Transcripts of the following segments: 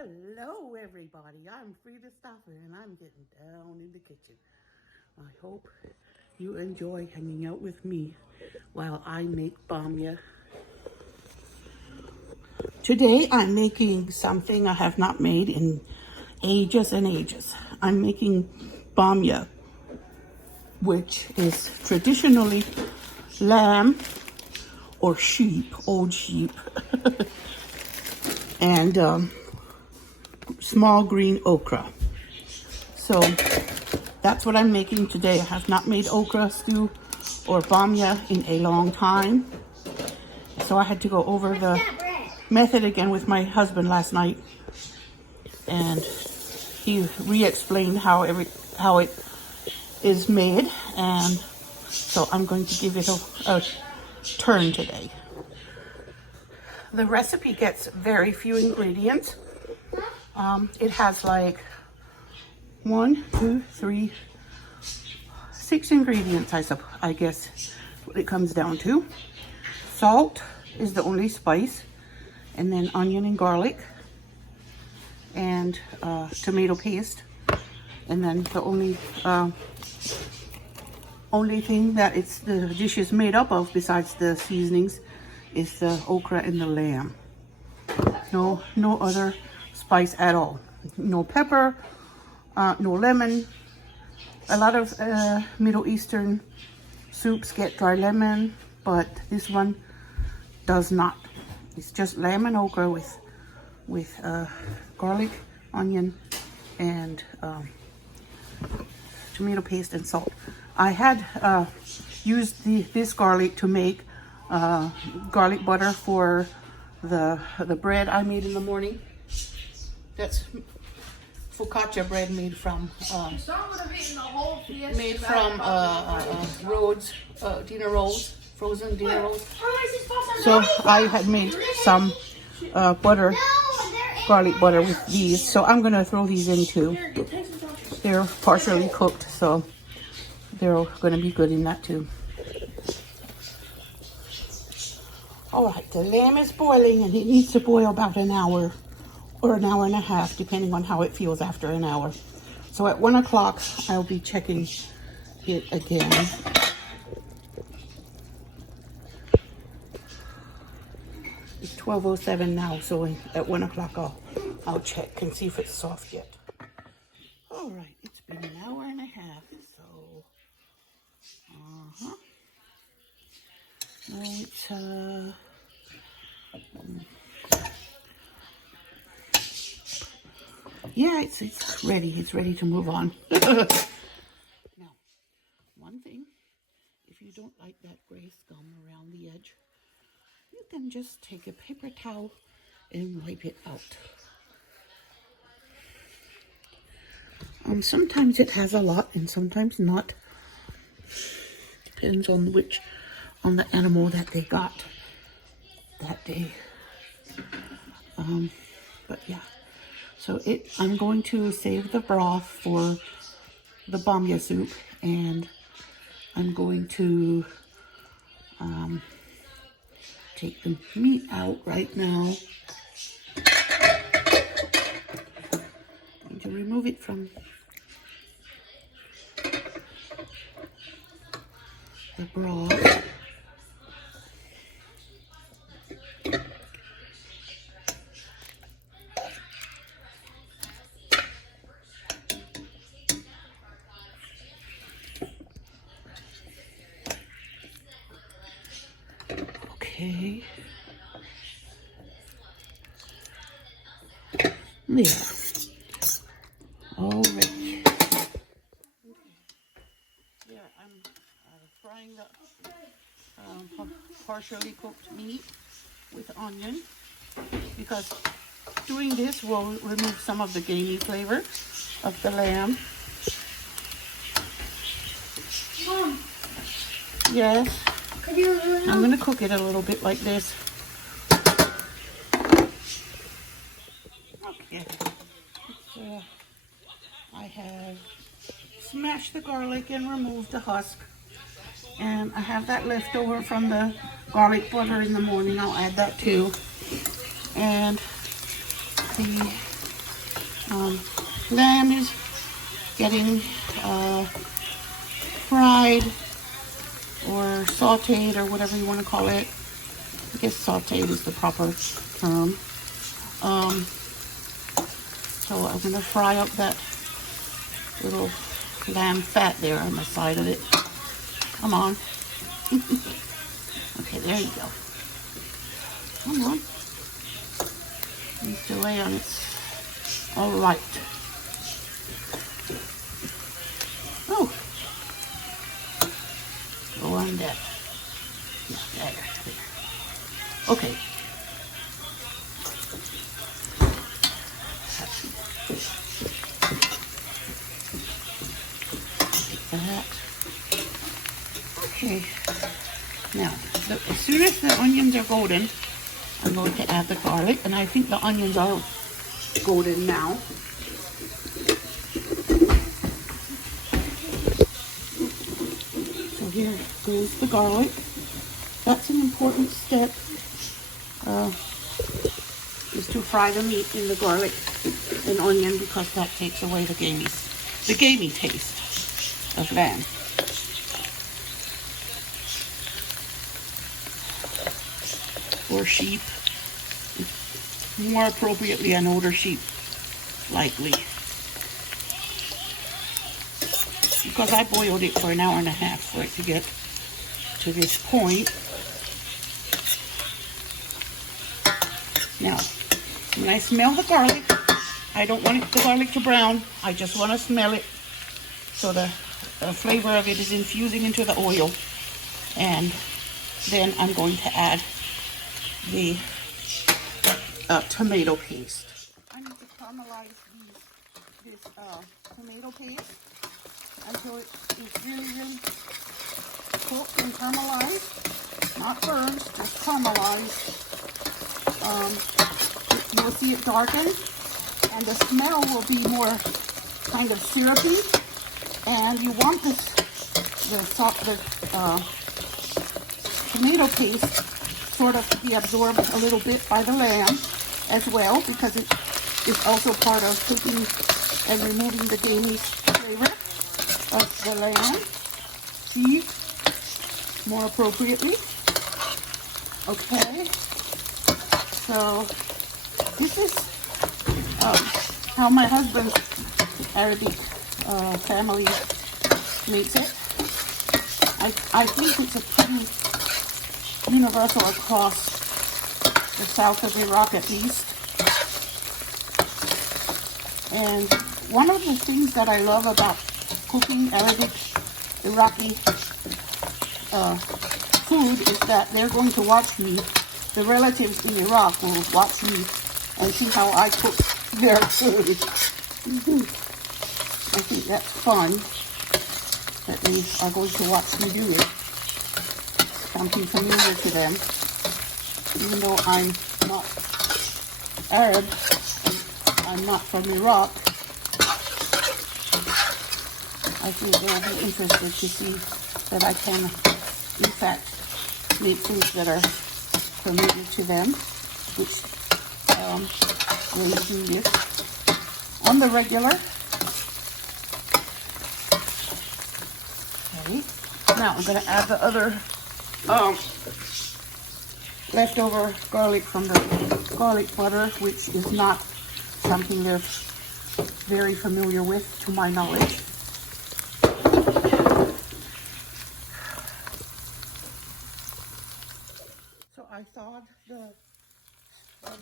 Hello everybody, I'm Freda Stauffer and I'm getting down in the kitchen. I hope you enjoy hanging out with me while I make Bamia. Today I'm making something I have not made in ages and ages. I'm making Bamia, which is traditionally lamb or sheep, old sheep, and small green okra. So that's what I'm making today. I have not made okra stew or bamia in a long time. So I had to go over the method again with my husband last night. And he re-explained how it is made. And so I'm going to give it a turn today. The recipe gets very few ingredients. It has like 6 ingredients, I guess what it comes down to. Salt is the only spice, and then onion and garlic, and tomato paste, and then the only thing that the dish is made up of besides the seasonings is the okra and the lamb. No other spice at all. No pepper, no lemon. A lot of Middle Eastern soups get dry lemon, but this one does not. It's just lamb and okra with garlic, onion, and tomato paste and salt. I had used this garlic to make garlic butter for the bread I made in the morning. That's focaccia bread made from dinner rolls, frozen dinner rolls. So I had made some garlic butter with these. So I'm gonna throw these in too. They're partially cooked, so they're gonna be good in that too. All right, the lamb is boiling and it needs to boil about an hour or an hour and a half, depending on how it feels after an hour. So at 1 o'clock, I'll be checking it again. It's 12:07 now, so at 1 o'clock I'll check and see if it's soft yet. All right, it's been an hour and a half, so no, it's yeah, it's ready. It's ready to move on. Now, one thing, if you don't like that gray scum around the edge, you can just take a paper towel and wipe it out. Sometimes it has a lot and sometimes not. Depends on the animal that they got that day. But yeah. So I'm going to save the broth for the bamia soup, and I'm going to take the meat out right now. I'm going to remove it from the broth. Okay. There. All right. Okay. There, I'm frying the partially cooked meat with onion, because doing this will remove some of the gamey flavor of the lamb. Mom. Yes. I'm going to cook it a little bit like this. Okay. So I have smashed the garlic and removed the husk. And I have that left over from the garlic butter in the morning. I'll add that too. And the Lamb is getting fried or sauteed or whatever you want to call it. I guess sauteed is the proper term. So I'm going to fry up that little lamb fat there on the side of it. Come on. Okay, there you go. Come on. Needs to lay on it. All right. Oh. Go on that. Yeah, there. Okay. Take that. Okay. Now, as soon as the onions are golden, I'm going to add the garlic, and I think the onions are golden now. So here goes the garlic. That's an important step, is to fry the meat in the garlic and onion, because that takes away the gamey taste of lamb. Or sheep, more appropriately an older sheep, likely, because I boiled it for an hour and a half for it to get to this point. Now, when I smell the garlic, I don't want the garlic to brown. I just want to smell it so the flavor of it is infusing into the oil. And then I'm going to add the tomato paste. I need to caramelize this tomato paste until it is really cooked and caramelized. Not burned, just caramelized. You'll see it darken, and the smell will be more kind of syrupy. And you want the tomato paste sort of to be absorbed a little bit by the lamb as well, because it is also part of cooking and removing the gamey flavor of the lamb. See, more appropriately. Okay, so this is how my husband's Arabic family makes it. I think it's a pretty universal across the south of Iraq, at least. And one of the things that I love about cooking Arabic Iraqi food is that they're going to watch me. The relatives in Iraq will watch me and see how I cook their food. I think that's fun, that they are going to watch me do it. Something familiar to them. Even though I'm not Arab, I'm not from Iraq, I think they'll be interested to see that I can, in fact, make foods that are familiar to them, which we'll do this on the regular. Okay. Now I'm going to add the other leftover garlic from the garlic butter, which is not something they're very familiar with, to my knowledge. So I thawed the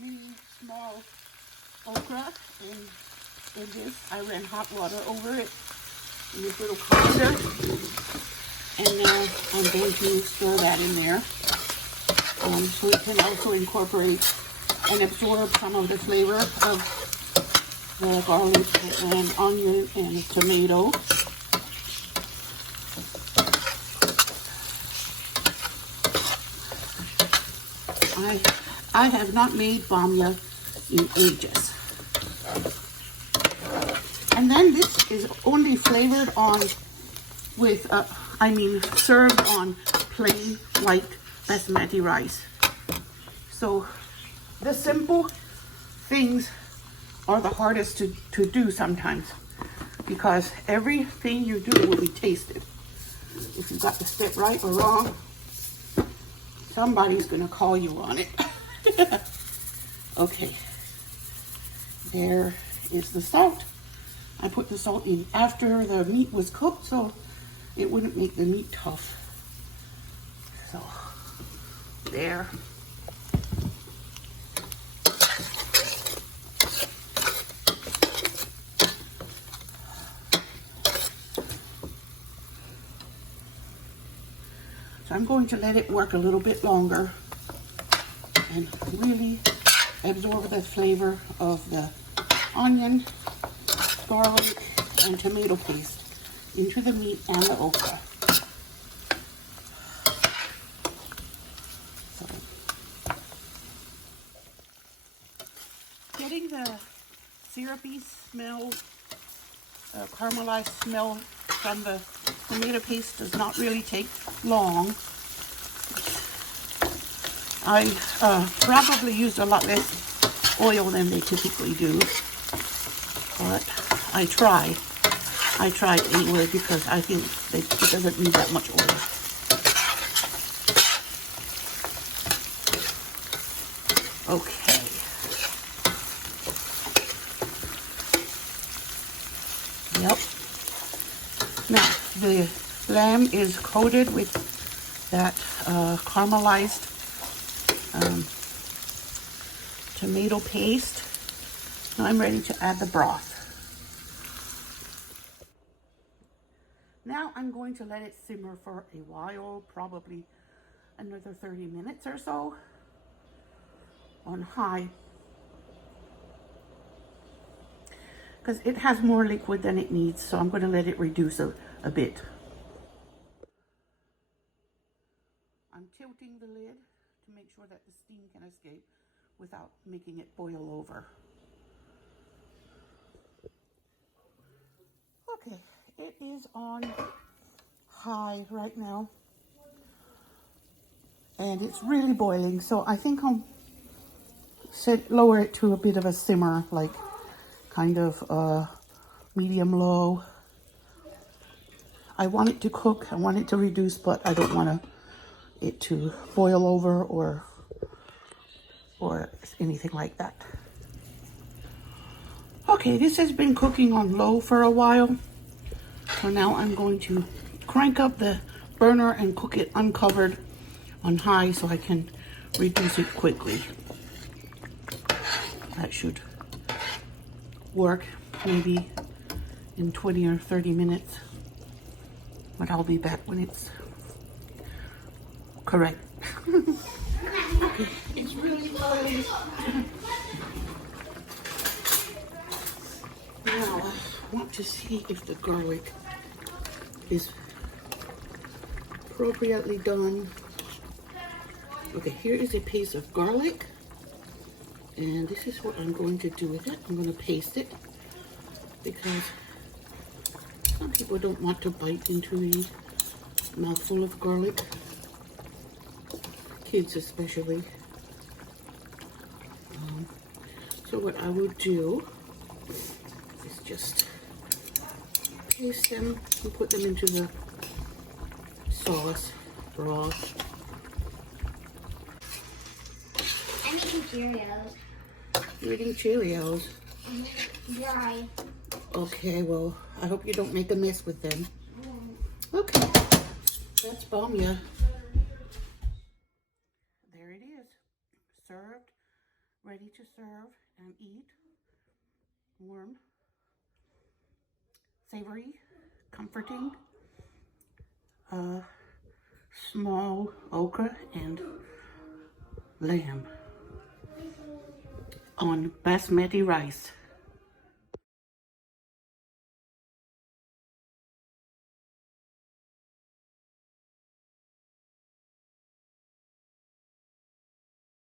mini small okra in this. I ran hot water over it in this little colander, and now I'm going to stir that in there, so it can also incorporate and absorb some of the flavor of the garlic and onion and tomato. I have not made Bamia in ages. And then this is only flavored on with, served on plain white basmati rice. So the simple things are the hardest to do sometimes, because everything you do will be tasted. If you got the step right or wrong, somebody's gonna call you on it. Okay, there is the salt. I put the salt in after the meat was cooked so it wouldn't make the meat tough. So, there. So I'm going to let it work a little bit longer and really absorb the flavor of the onion, garlic, and tomato paste into the meat and the okra. So, getting the syrupy smell, caramelized smell from the tomato paste does not really take long. I probably used a lot less oil than they typically do, but I tried anyway because I think it doesn't need that much oil. Okay. Yep. Now, the lamb is coated with that caramelized tomato paste. Now I'm ready to add the broth. Now I'm going to let it simmer for a while, probably another 30 minutes or so on high, because it has more liquid than it needs, so I'm going to let it reduce a bit. I'm tilting the lid to make sure that the steam can escape without making it boil over. Okay, it is on high right now, and it's really boiling, so I think I'll lower it to a bit of a simmer, like kind of medium low. I want it to cook, I want it to reduce, but I don't want it to boil over or anything like that. Okay, this has been cooking on low for a while, so now I'm going to crank up the burner and cook it uncovered on high so I can reduce it quickly. That should work maybe in 20 or 30 minutes, but I'll be back when it's correct. Okay, it's really boiling. Now I want to see if the garlic is appropriately done. Okay, here is a piece of garlic, and this is what I'm going to do with it. I'm going to paste it because some people don't want to bite into a mouthful of garlic, kids especially. So what I will do is just paste them and put them into the sauce, broth. I'm eating Cheerios. You're eating Cheerios? Dry. Okay, well, I hope you don't make a mess with them. Okay, that's Bamia. There it is, served, ready to serve and eat. Warm, savory, comforting. Small okra and lamb on basmati rice.